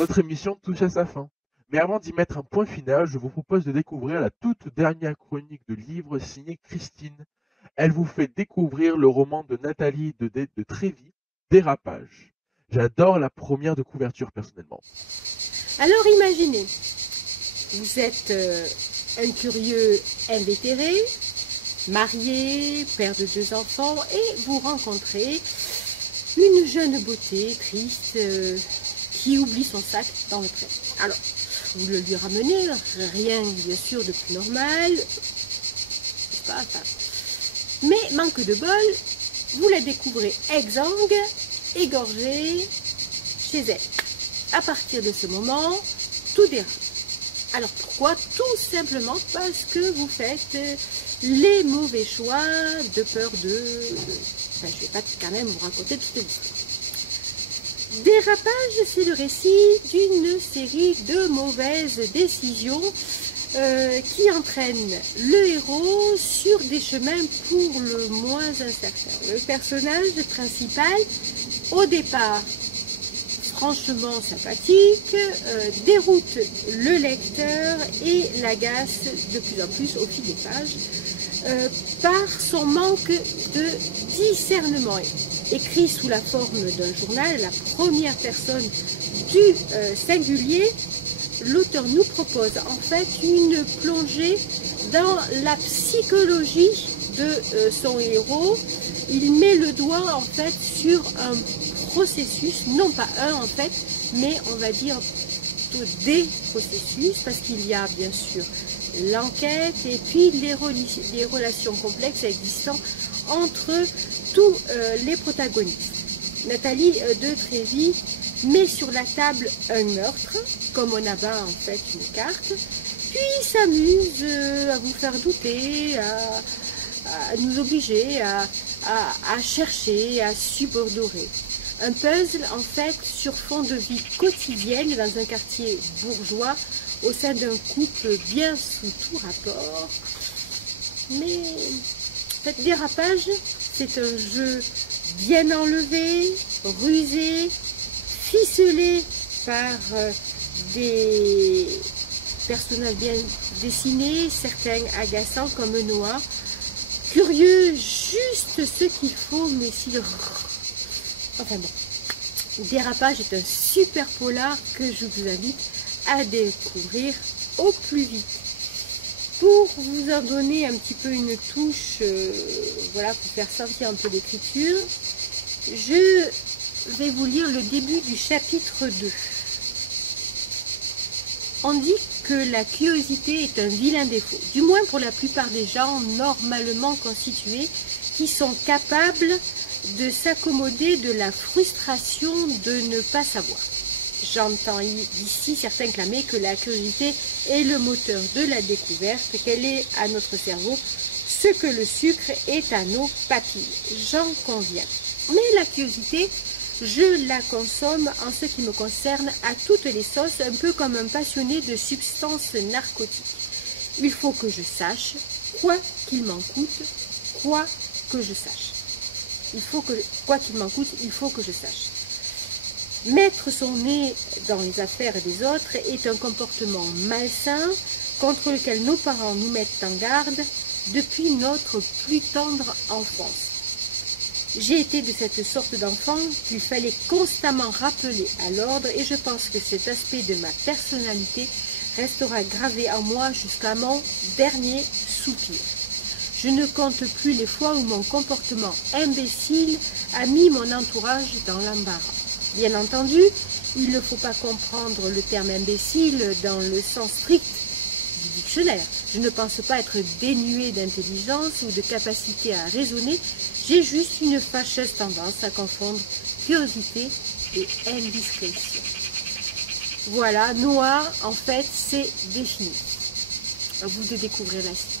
Notre émission touche à sa fin. Mais avant d'y mettre un point final, je vous propose de découvrir la toute dernière chronique de livre signée Christine. Elle vous fait découvrir le roman de Nathalie de Trévy, Dérapage. J'adore la première de couverture personnellement. Alors imaginez, vous êtes un curieux invétéré, marié, père de 2 enfants, et vous rencontrez une jeune beauté triste qui oublie son sac dans le train. Alors, vous le lui ramenez, rien bien sûr de plus normal, mais manque de bol, vous la découvrez exsangue, égorgée chez elle. À partir de ce moment, tout dérape. Alors pourquoi? Tout simplement parce que vous faites les mauvais choix de peur de... Enfin, je ne vais pas quand même vous raconter toute l'histoire. Dérapage, c'est le récit d'une série de mauvaises décisions qui entraînent le héros sur des chemins pour le moins incertains. Le personnage principal, au départ, franchement sympathique, déroute le lecteur et l'agace de plus en plus au fil des pages par son manque de discernement. Écrit sous la forme d'un journal, la première personne du singulier, l'auteur nous propose en fait une plongée dans la psychologie de son héros. Il met le doigt en fait sur un processus, non pas un en fait, mais on va dire plutôt des processus, parce qu'il y a bien sûr l'enquête et puis les relations complexes existant entre tous les protagonistes. Nathalie de Trévy met sur la table un meurtre, comme on abat en fait une carte, puis s'amuse à vous faire douter, à nous obliger à chercher, à subordorer. Un puzzle en fait sur fond de vie quotidienne dans un quartier bourgeois au sein d'un couple bien sous tout rapport. Mais en fait, Dérapage, c'est un jeu bien enlevé, rusé, ficelé par des personnages bien dessinés, certains agaçants comme Noah, curieux, juste ce qu'il faut, mais si le... Enfin bon, Dérapage est un super polar que je vous invite à découvrir au plus vite. Pour vous en donner un petit peu une touche, voilà, pour faire sentir un peu d'écriture, je vais vous lire le début du chapitre 2. On dit que la curiosité est un vilain défaut, du moins pour la plupart des gens normalement constitués qui sont capables de s'accommoder de la frustration de ne pas savoir. J'entends ici certains clamer que la curiosité est le moteur de la découverte, qu'elle est à notre cerveau ce que le sucre est à nos papilles. J'en conviens. Mais la curiosité, je la consomme en ce qui me concerne à toutes les sauces, un peu comme un passionné de substances narcotiques. Il faut que je sache, quoi qu'il m'en coûte, quoi que je sache. Quoi qu'il m'en coûte, il faut que je sache. Mettre son nez dans les affaires des autres est un comportement malsain contre lequel nos parents nous mettent en garde depuis notre plus tendre enfance. J'ai été de cette sorte d'enfant qu'il fallait constamment rappeler à l'ordre et je pense que cet aspect de ma personnalité restera gravé en moi jusqu'à mon dernier soupir. Je ne compte plus les fois où mon comportement imbécile a mis mon entourage dans l'embarras. Bien entendu, il ne faut pas comprendre le terme imbécile dans le sens strict du dictionnaire. Je ne pense pas être dénué d'intelligence ou de capacité à raisonner. J'ai juste une fâcheuse tendance à confondre curiosité et indiscrétion. Voilà, Noah, en fait, c'est défini. À vous de découvrir la suite.